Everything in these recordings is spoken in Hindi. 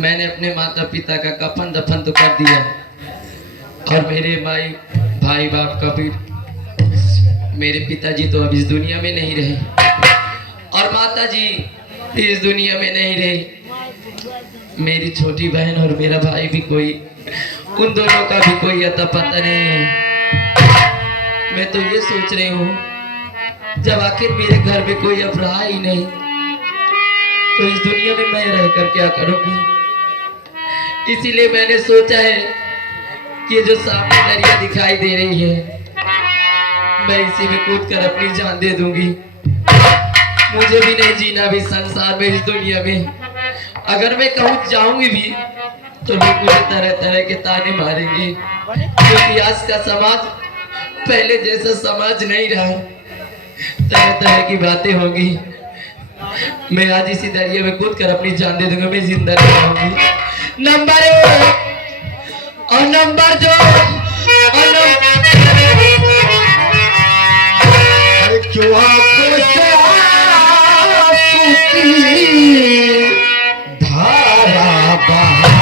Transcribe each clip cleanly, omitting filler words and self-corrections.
मैंने अपने माता पिता का कफन दफन तो कर दिया और मेरे भाई बाप का भी, मेरे पिताजी तो अब इस दुनिया में नहीं रहे और माता जी इस दुनिया में नहीं रही। मेरी छोटी बहन और मेरा भाई भी कोई, उन दोनों का भी कोई अता पता नहीं है। मैं तो ये सोच रही हूँ जब आखिर मेरे घर में कोई अब रहा ही नहीं तो इस दुनिया में मैं रहकर क्या करूंगी। इसीलिए मैंने सोचा है कि ये जो सामने दरिया दिखाई दे रही है मैं इसी में कूदकर अपनी जान दे दूंगी। मुझे भी नहीं जीना भी संसार में, इस दुनिया में। अगर मैं कहूँ जाऊंगी भी तो लोग मुझे तरह तरह के ताने मारेंगे क्योंकि आज का समाज पहले जैसा समाज नहीं रहा, तरह तरह की बातें होंगी। मैं आज इसी दरिया में कूद कर अपनी जान दे दूंगा, मैं जिंदा रहूंगी। नंबर 1 और नंबर 2 क्यों आंखों से आंसू की धारा बहाते,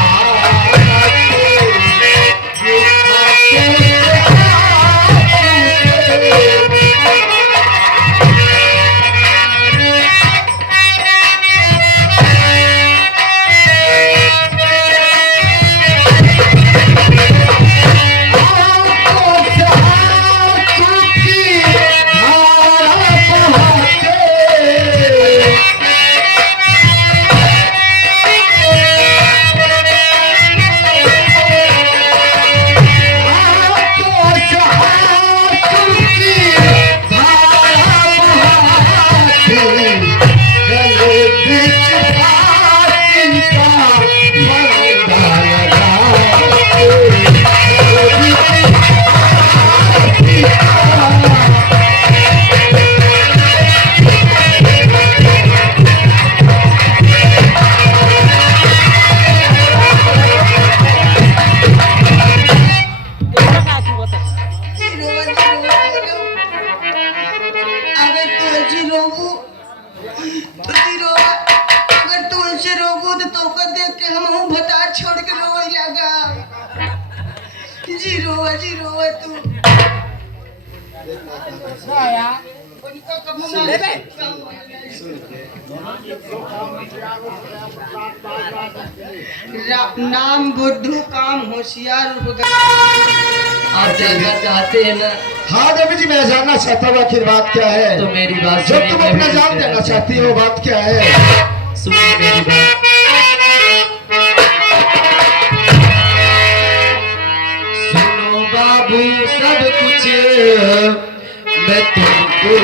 नाम बुद्धू काम होशियार। आप जानना चाहते हैं ना? हाँ देवी जी, मैं जानना चाहता हूँ आखिर बात क्या है। तो मेरी बात जब तुम अपना जान देना चाहती हो बात क्या है? सुनिए मेरी बात। सुनो बाबू सब कुछ मैं तुमको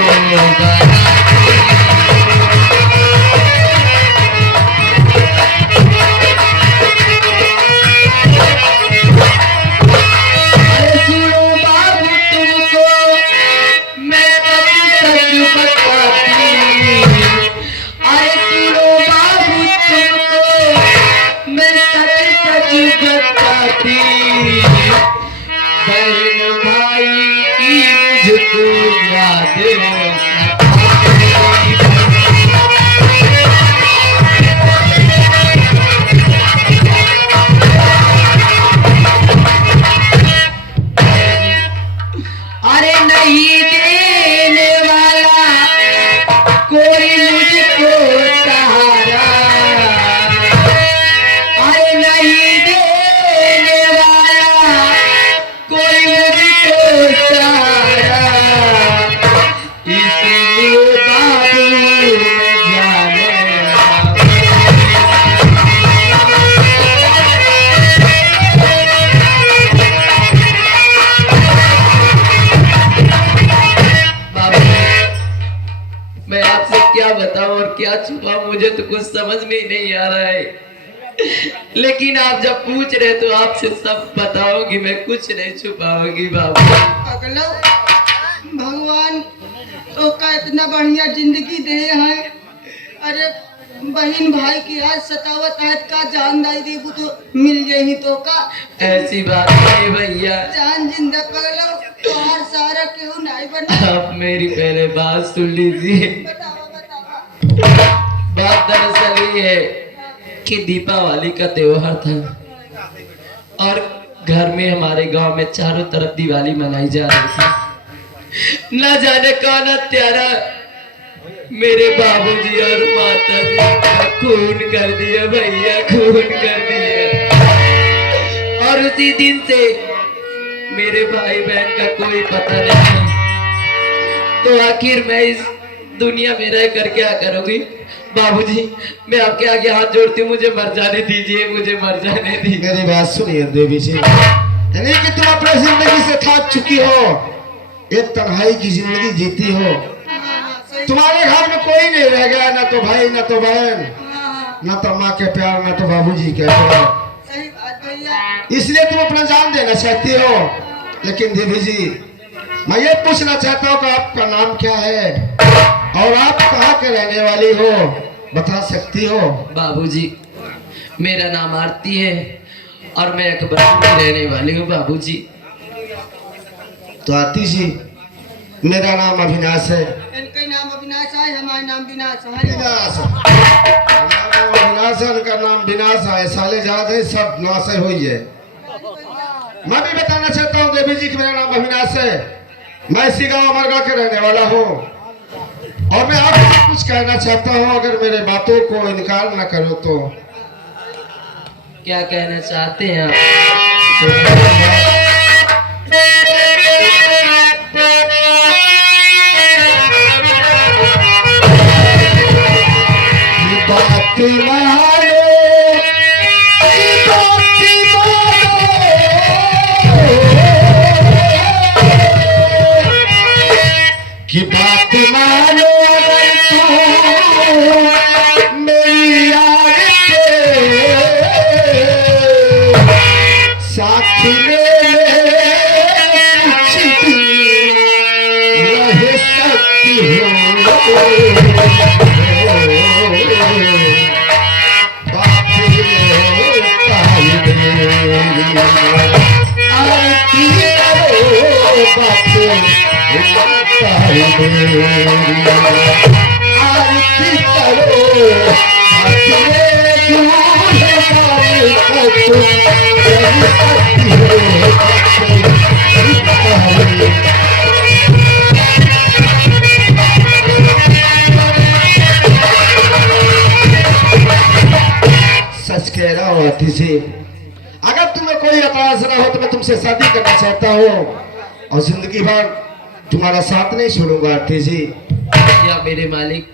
क्या छुपा, मुझे तो कुछ समझ में नहीं आ रहा है। लेकिन आप जब पूछ रहे तो आपसे सब बताओगी, मैं कुछ नहीं छुपाऊंगी बाबू। अगला भगवान तो का इतना बढ़िया जिंदगी दे है। अरे बहन भाई की आज सतावत है का जान दाई दी तो मिल जाही तो का ऐसी बात नहीं भैया, जान जिंदा पगला तो हर सारा क्यों नहीं बना। आप मेरी पहले बात सुन लीजिए। बतावा बतावा। बात दरअसल ये है कि दीपावली का त्योहार था और घर में हमारे गांव में चारों तरफ दिवाली मनाई जा रही थी। न जाने कौन हत्यारा मेरे बाबूजी और माता जी का खून कर दिया भैया, खून कर दिया। और उसी दिन से मेरे भाई बहन का कोई पता नहीं। तो आखिर मैं इस दुनिया में रह कर क्या करूंगी? बाबूजी मैं आपके आगे हाथ जोड़ती हूँ, मुझे मर जाने दीजिए, मुझे मर जाने दीजिए। मेरी बात सुनिए देवी जी, यानी कि तुम अपने जिंदगी से थक चुकी हो, एक तन्हाई की जिंदगी जीती हो। तुम्हारे घर में कोई नहीं रह गया, ना तो भाई, ना तो बहन, ना तो माँ के प्यार, ना तो बाबूजी के प्यार। सही बात भैया। इसलिए तुम अपना जान देना चाहती हो। लेकिन देवी जी मैं ये पूछना चाहता हूँ कि आपका नाम क्या है और आप कहाँ के रहने वाली हो, बता सकती हो? बाबूजी मेरा नाम आरती है और मैं अकबरपुर की रहने वाली हूँ बाबूजी। तो आरती जी मेरा नाम अविनाश है। इनका नाम अविनाश है, हमारा नाम विनाश है। विनाश हमारा नाम अविनाश है, उनका नाम विनाश है। साले जहाज है सब नाश हुई है। मैं भी बताना चाहता हूँ देवी जी कि मेरा नाम अविनाश है, मैं इसी गाँव अमरगढ़ के रहने वाला हूँ और मैं आपसे कुछ कहना चाहता हूँ, अगर मेरे बातों को इनकार न करो तो। क्या कहना चाहते हैं आप? बात मानो, कि बात मानो अगर तू मेरी यार के साथ में कुछ दिन रह सकती हो। आरती करो सच कह रहा हूँ आरती जी, अगर तुम्हें कोई एतराज ना हो तो मैं तुमसे शादी करना चाहता हूँ और जिंदगी भर तुम्हारा साथ नहीं छोड़ूंगा आरती जी। या मेरे मालिक,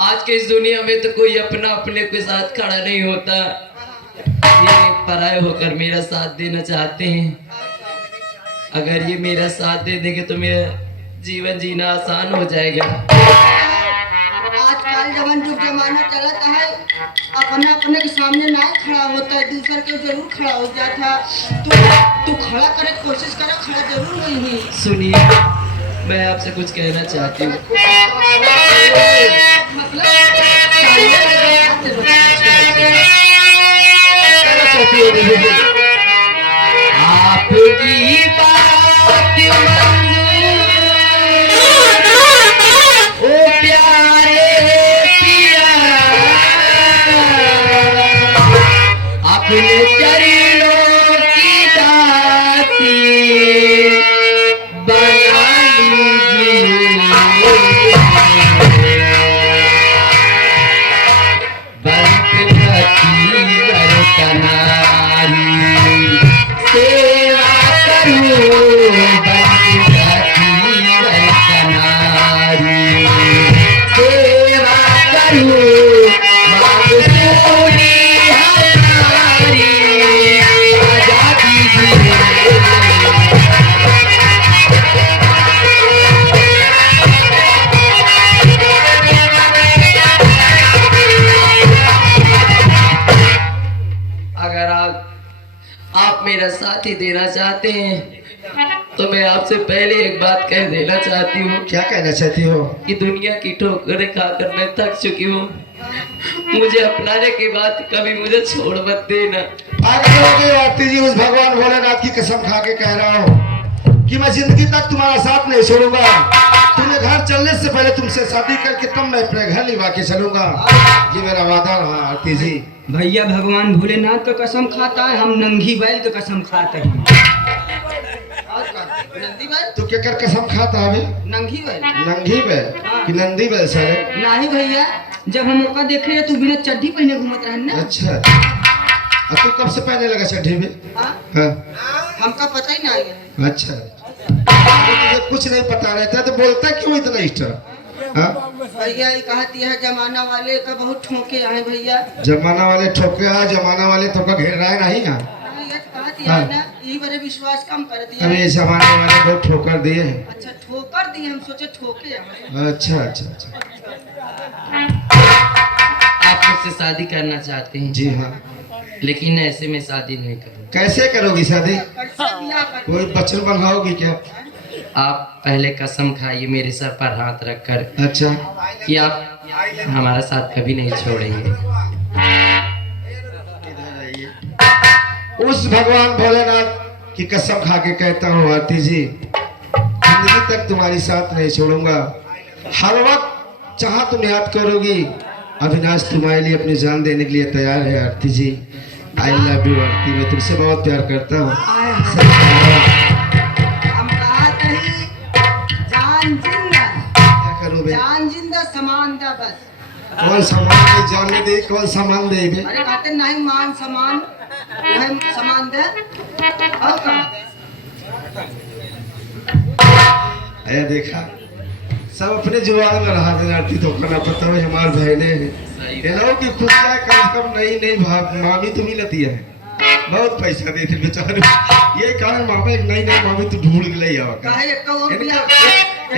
आज के इस दुनिया में तो कोई अपना अपने के साथ खड़ा नहीं होता। ये पराये होकर मेरा साथ देना चाहते हैं। अगर ये मेरा साथ दे देंगे तो मेरा जीवन जीना आसान हो जाएगा। आजकल जवन जो जमाना चलता है, अपना अपने के सामने ना खड़ा होता है, दूसर के जरूर खड़ा हो जाता। तू खड़ा करे कोशिश करा, खड़ा जरूर नहीं है। सुनिए, मैं आपसे कुछ कहना चाहती हूँ। आपकी बात ओ प्यारे पिया, अपने चरणों की दासी बना लीजिए। बंक रखी बरकनारी सेवा करूं, बंक रखी बरकनारी सेवा करूं, मांग पूरी हमारी आजादी दीजिए। अगर आप मेरा साथ ही देना चाहते हैं तो मैं आपसे पहले एक बात कह देना चाहती हूँ। क्या कहना चाहती हो? कि दुनिया की ठोकरें खाकर मैं थक चुकी हूँ। मुझे अपनाने के बाद कभी मुझे छोड़ मत देना। पागल हो गई आरती जी, उस भगवान भोलेनाथ की कसम खा के कह रहा हूँ कि मैं जिंदगी तक तुम्हारा साथ नहीं छोड़ूंगा। तुम्हें घर चलने से पहले तुमसे शादी करके तब मैं अपने घर लिवा के चलूंगा। ये मेरा वादा रहा आरती जी। भैया भगवान भोलेनाथ का कसम खाता है, हम नंगी बैल का कसम खाते हैं। नंदी बैल तू क्या कर कसम खाता है? नंगी बैल नंगी बैल कि नंदी बैल सर? नहीं भैया, जब हम मौका देखे रहे तू बिना चड्डी पहने घूमत रहे ना। अच्छा, अब तू कब से पहने लगा चड्ढी में? हाँ? हाँ। हमका पता ही नहीं है। अच्छा, तुझे कुछ नहीं पता रहता तो बोलता क्यों इतना इस तरह? हाँ? भैया ये कहती है जमाना वाले का बहुत ठोके आए भैया। जमाना वाले ठोके आ, जमाना वाले तो का घेर रहा है नहीं यहाँ। भैया कहती है ना, यही बड़े विश्वास कम कर दिया। अभी जमाने वाले बहुत ठोकर दिए हैं। अच्छा ठोकर दिए, हम सोचे ठोके आए। अच्छा अच्छा अच्छा, आप मुझसे शादी करना चाहते हैं जी हाँ। लेकिन ऐसे में शादी नहीं करूँगा। कैसे करोगी शादी? कैसे बियाह कर? कोई बच्चन बनवाओगी क्या? आप पहले कसम खाइए मेरे सर पर हाथ रखकर अच्छा, कि आप हमारा साथ कभी नहीं छोड़ेंगे। उस भगवान भोलेनाथ की कसम खा के कहता हूँ आरती जी, जिंदगी तक तुम्हारी साथ नहीं छोड़ूंगा। हर वक्त चाह तुम याद करोगी। अविनाश तुम्हारे लिए अपनी जान देने के लिए तैयार है आरती जी। आई लव यू आरती, मैं तुमसे बहुत प्यार करता हूँ। हम कहा कहीं जान जिंदा, क्या करूँ बे? जान जिंदा समान दा बस। कौन सामान दे? जान दे? कौन सामान दे बे? अरे कहते नहीं मान समान, वह समान दे। और का अरे देखा, सब अपने जुबान में रहा देना आरती, तो करना पता है हमारे बहने हैं। ये लोग की खुद का कम से कम नई नई मामी तो मिलती है, बहुत पैसा देते बेचारे। ये कारण मामा एक नई नई मामी तो ढूंढ के ले आवा। काहे एक और बियाह,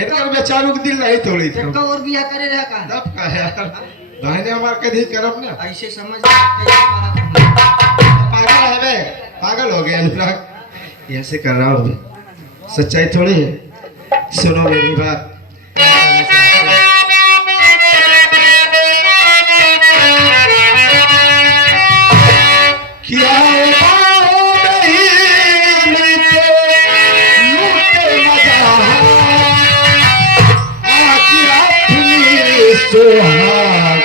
इनका बेचारों के दिल नहीं तोड़ी थी। एक और बियाह करे रहा का। तब का यार, बहने हमारे कभी करब ना। ऐसे समझ कैसे कहा पागल है बे, पागल हो गया अनुराग। ऐसे कर रहा हूँ, सच्चाई थोड़ी है। सुनो मेरी बात, क्या सुहाग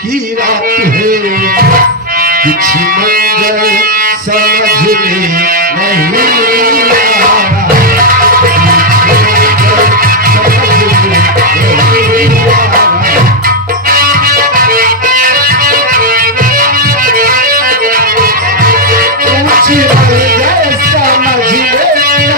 की रात है, कुछ मंजर समझ में नहीं आ रहा, समझ में नहीं आ रहा। कुछ मंजर समझ में नहीं आ रहा,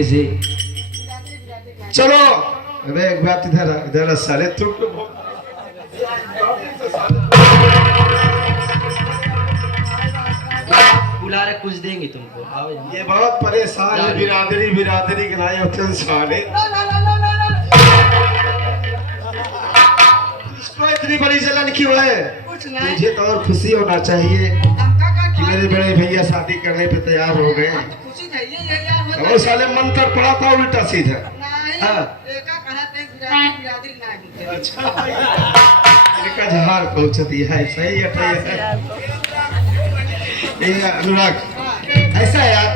जी चलो। अबे एक बात इधर इधर साले तुम बुला रहे, कुछ देंगे तुमको। आओ यहाँ। ये बहुत परेशान है, बिरादरी बिरादरी के लाई होते साले। इसको इतनी बड़ी जलन क्यों है? कुछ नहीं। मुझे तो और खुशी होना चाहिए कि मेरे बड़े भैया शादी करने पे तैयार हो गए। खुशी है ये यार। वो साले मंत्र पड़ा था उल्टा सीधा। नहीं, हाँ। एका कहा थे बिरादरी नहीं। अच्छा, इनका जहार पहुंचती है, सही है। ये अनुराग, ऐसा है यार,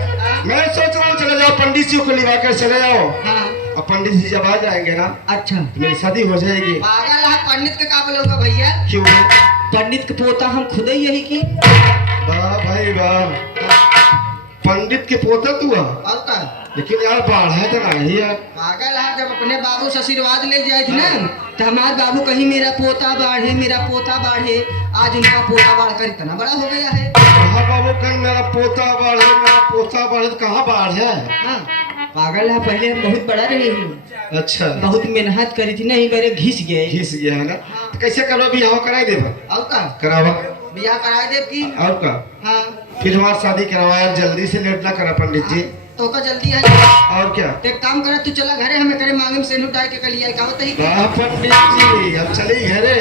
मैं सोच रहा हूँ चले जाओ पंडित जी को लिवा कर चले जाओ। हाँ। अब पंडित जी जब आ जाएंगे ना अच्छा, तो मेरी शादी हो जाएगी। पागल है, पंडित के का बोलोगे भैया? क्यों? पंडित के पोता हम खुद ही यही की। वाह भाई वाह, पंडित के पोता तू है। और का? लेकिन यार बाढ़ है तो नहीं यार। पागल है, जब अपने बाबू से आशीर्वाद ले जाए थे ना, तो हमारे बाबू कहीं मेरा पोता बाढ़े, मेरा पोता बाढ़े। आज उनका पोता बाढ़ कर इतना बड़ा हो गया है। कहाँ बाबू कहीं मेरा पोता बाढ़े, मेरा पोता बाढ़े, तो कहाँ बाढ़ है? हाँ, पागल है, पहले हम बहुत बड़ा रहे हैं, अच्छा, बहुत मेहनत करी थी, नहीं मेरे घिस गए। घिस गया है ना। तो कैसे करो बिहाव कराई देबा? और का? करावा बियाह करा दे की। और का? हाँ। फिर हमारी शादी करवाया, जल्दी से लेट ना करा पंडित जी। तो का जल्दी है। और क्या? एक काम करे, तू चला घरे, हमें करे मांगे में सिंदूर डाल के कलिया का होता ही। वाह पंडित जी, अब चली घरे,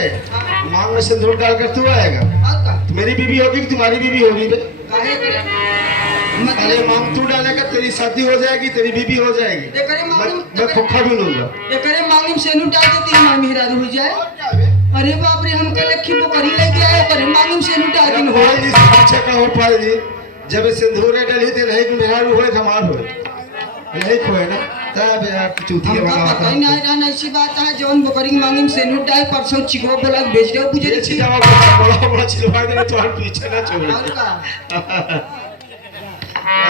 मांग में सिंदूर डालकर तू आएगा। और का? तो मेरी बीवी होगी कि तुम्हारी बीवी होगी बे? काहे के? अरे मतलब मांग तू डालेगा, तेरी शादी हो जाएगी, तेरी बीवी हो जाएगी। एकरे मैं खोखा भी लूंगा। एकरे मांगे में सेनु डाल देती है, मांग मेहरारू हो जाए। अरे बाप रे, हम कल लखी बकरी लेके आए, करे मांगे में सेनु डाल दिन हो। पाल जी से पीछे का हो पाल जी, जब सिंदूर डली थे नहीं मेहरारू होए हमार होए नहीं खोए ना, तब यार चूतिया हमका बना पता ही नहीं रहना, ऐसी बात है जौन बकरी मांगे में सेनु डाल परसों चिको बोला बेच दो बुझे ये छी। चीजा बड़ा बड़ा चिलवा देना तो हम पीछे ना छोड़े। और का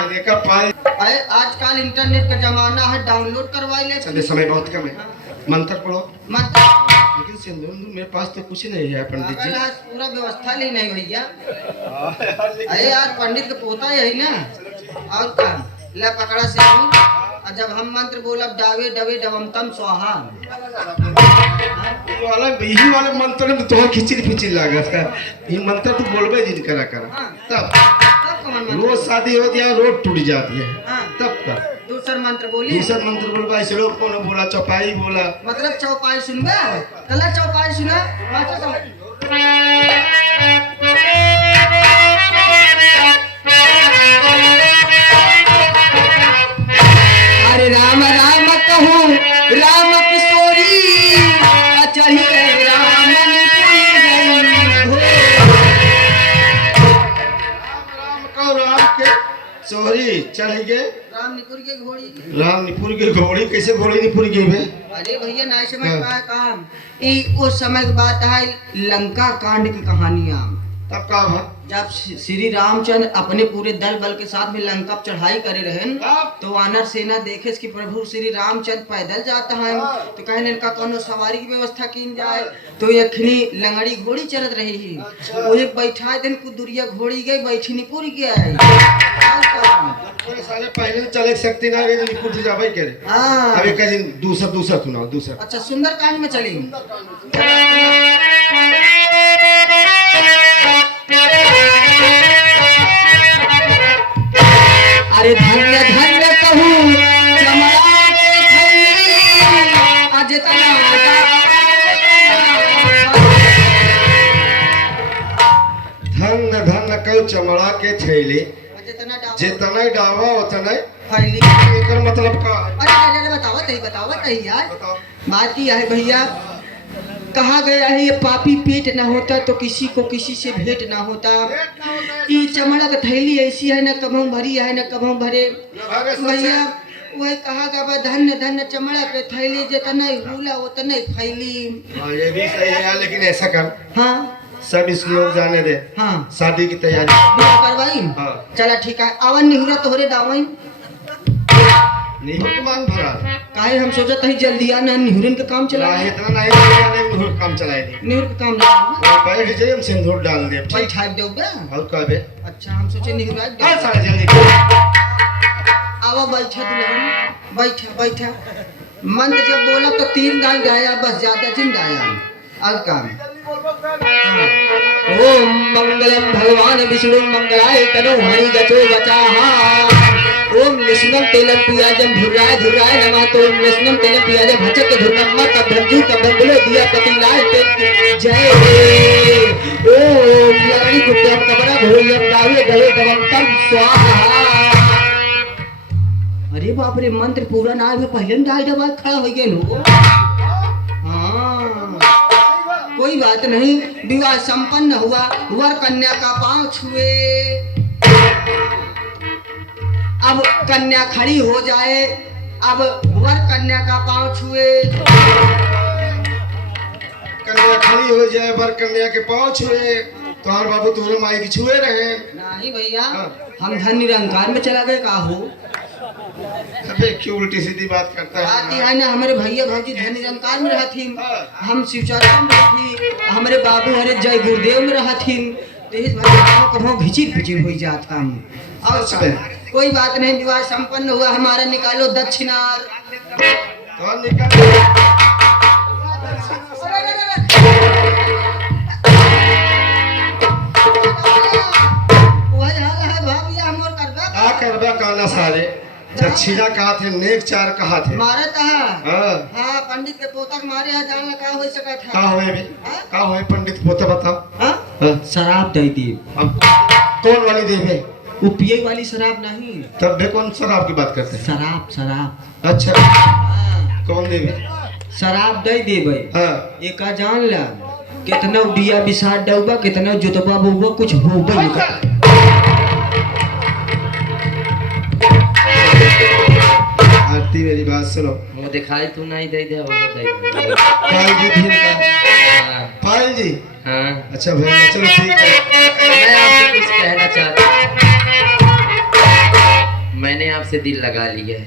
देखा पाल अरे आजकल इंटरनेट का जमाना है, डाउनलोड करवा ले। चले समय बहुत कम है, मंत्र पढ़ो। मत लेकिन सिंदूर मेरे पास तो कुछ नहीं है पंडित जी। अगर आज पूरा व्यवस्था ले नहीं भैया। अरे यार पंडित का पोता यही ना, और का ले पकड़ा से और जब हम मंत्र बोलब डावे डवे डवमतम स्वाहा। यही वाले मंत्र में तो खिचिर फिचिर लगा था। ये मंत्र तो बोलबे जिन करा करा तब कौन मंत्र? रोज शादी होती है, रोज टूट जाती है, हाँ। तब तक दूसरा मंत्र बोली, दूसरा मंत्र बोलबा। ऐसे लोग कौन बोला, चौपाई बोला। मतलब चौपाई सुनबा, कला चौपाई सुना माचा तो। अरे राम राम कहूँ राम किशोरी, चढ़ी राम राम कहो राम के सोहरी चढ़ गए, रामनिपुर के घोड़ी। रामनिपुर के घोड़ी। कैसे घोड़ी निपुर गई बे? अरे भैया नहीं समझ पाया काम, ये उस समय की बात है, लंका कांड की कहानियां। तब का भा जब श्री रामचंद्र अपने पूरे दल बल के साथ में लंका पर चढ़ाई करे रहे, तो वानर सेना देखे कि प्रभु श्री रामचंद्र पैदल जाता है, तो कहे इनका कोनो सवारी की व्यवस्था की जाए। तो यखनी लंगड़ी घोड़ी चलत रही ही, वो एक बैठा दिन कुदुरिया घोड़ी गई बैठी निपुर गया है। कोई साले पहले तो चले सकती ना, रे निपुर से जाबे करे। हाँ अबे कहीं दूसरा दूसरा सुनाओ दूसरा। अच्छा, सुंदर कांड में चली। अरे धन्य धन्य कहूँ चमड़ा के थैली, आज धन धन कौ चमड़ा के थैली, जितना जितना डावा उतना फैली। एकर मतलब का? अरे बतावत है यार। बताओ। बात यह है भैया, कहा गया है ये पापी पेट ना होता तो किसी को किसी से भेंट ना होता। ये चमड़ा का थैली ऐसी है, न कभों भरी है न कभों भरे। भैया वही कहा गया, धन्य धन्य चमड़ा के थैली, जितना हुला उतना फैली। हाँ ये भी सही है, लेकिन ऐसा कर, हाँ सब इस लोग जाने दे, हाँ शादी की तैयारी। बिना करवाई। हाँ। चला ठीक है, आवन निहुरा तोहरे दावाई। नहीं हो मांग भरा काहे हम सोचत हई जल्दी आना निहुरन का काम चला। ना इतना नहीं नहीं निहुर काम चलाए दी। निहुर का काम ना और बैठ जाइए, हम सिंदूर डाल दे। भाई ठाक दो बे। और कहबे अच्छा हम सोचे निहुरा आ सारे जल्दी आवा, बैठा दुल्हन, बैठा बैठा। मंत्र जब बोला तो 3 दाई गाया, बस ज्यादा जिन गाया। अब काम ओम मंगलम भगवान विष्णु मंगलाय तनु हरि गतो वचाहा। ओम निष्णम तेलम पियाजम धुराय धुराय नमः। तो ओम निष्णम तेलम पियाजम भचक धुर्नम्मा कब्रंजू कब्रंगुलो दिया प्रतिलाय तेल जय। ओम लकड़ी कुट्टम कबरा भोयम दावे गले दवंतम स्वाहा। अरे बाप रे, मंत्र पूरा ना है, पहले डाल दबा खड़ा हो गया नो। हाँ कोई बात नहीं, विवाह संपन्न हुआ, वर कन्या का पांव छुए। अब कन्या खड़ी हो जाए, अब वर कन्या का पांव छुए। कन्या खड़ी हो जाए, बर कन्या के पाँव छुए, तोहर बाबू तोहरे माई की छुए रहे। नहीं भैया, हाँ। हम धन निरंकार में चला गए का हो। अबे क्यों उल्टी सीधी बात करता आती है? है ना, हमारे भैया भाजी धन निरंकार में रहथिन, हाँ। हम शिवचरण में रहथी, हमारे बाबू हरे जय गुरुदेव में रहथिन। तो इस भाई कहाँ घिचिर पिचिर हो जाता हम। और सच में? कोई बात नहीं, विवाह संपन्न हुआ हमारा, निकालो दक्षिणार। कौन निकाल? आ करबा काना सारे दक्षिणा कहा थे, नेक चार कहा थे। मारा था। हाँ। हाँ पंडित के पोतक मारे हैं, जानना का हो सका का था। होए बे? का होए पंडित पोता बताओ। हाँ हाँ, शराब दे दी। अब कौन वाली देवे? वो पिए वाली शराब नहीं, तब भी कौन शराब की बात करते हैं? शराब शराब। अच्छा, हाँ, कौन देवे? शराब दे देबे। हाँ, एक जान ला कितना बिया बिसार डूबा, कितना जुतबा बुबा, कुछ होबे नहीं कर। आरती मेरी बात सुनो। वो दिखाई तू नहीं दे दे वो दे। पायल जी धीर का। हाँ पायल जी, हाँ। अच्छा भैया चलो ठीक है। मैं आपसे कुछ कहना चाहता हूँ। मैंने आपसे दिल लगा लिया है,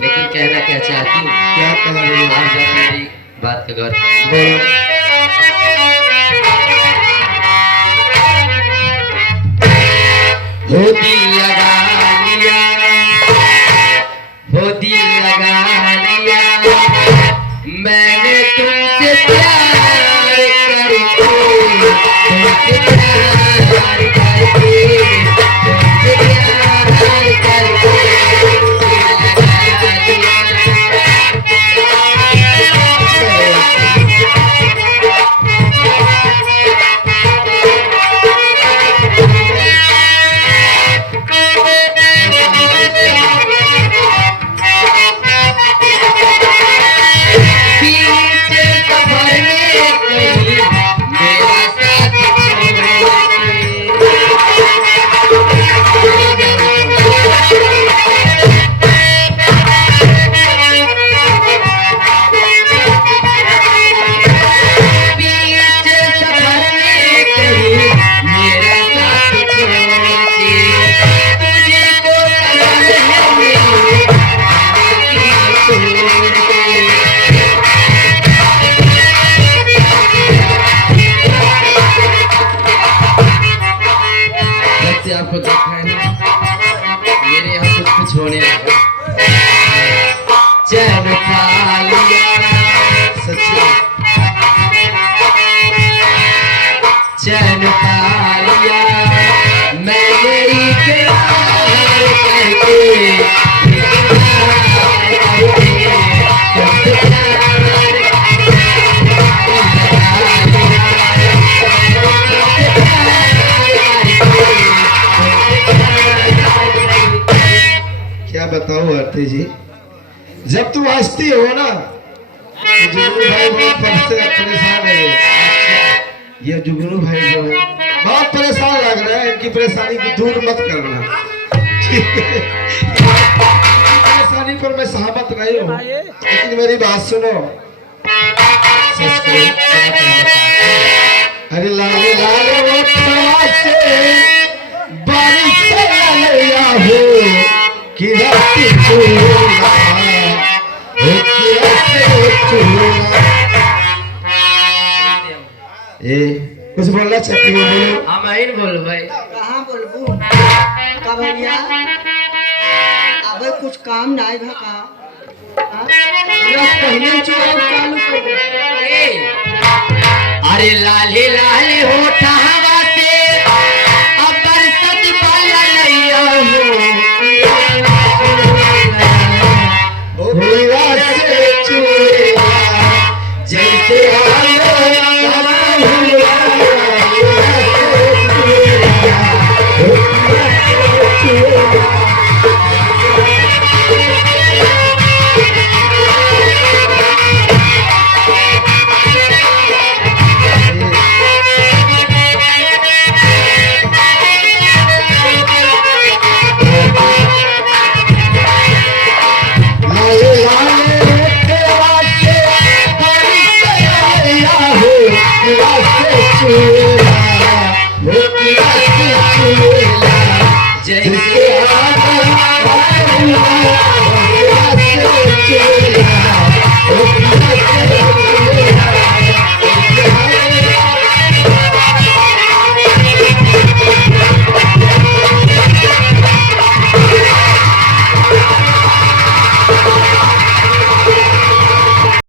लेकिन कहना क्या चाहती हूँ, क्या कह रही हो? आप जरा मेरी बात का गौर करें। बोलो। हो दिल लगा लिया, हो दिल लगा लिया, मैंने तुमसे प्यार करके, तुमसे प्यार करके, तुमसे प्यार करके दिल पीछे सफर में कहीं मेरा साथ पीछे सफर में कहीं मेरा साथ छोड़ के तुझे को करना है मेरी छोड़ के। वैसे आपको देखा है ना, मेरे यहाँ कुछ कुछ होने लगा। चैन पा लिया, सच्ची चैन पा लिया, मैंने इकरार करके, इकरार करके तुमसे प्यार क्या बताऊं आरती जी, जब तुम हंसती हो ना तो जुगनू भाई बहुत परेशान है। ये जुगनू भाई जो है बहुत परेशान लग रहा है। इनकी परेशानी को दूर मत करना। परेशानी पर मैं सहमत नहीं हूँ, लेकिन मेरी बात सुनो। सच करो, क्या कहना चाहते हैं? अरे लाले लाले वो थवा से बारिश से लालिया हो कि राती चूड़ा हो कि राती चूड़ा। ए कुछ बोलना चाहती हो? बोलो। हाँ मैं ही बोल भाई। कहाँ बोलबू का भैया? अब कुछ काम नहीं भा का। हाँ? रस पहले चुराव चालू कर दे। अरे लाले लाले होठा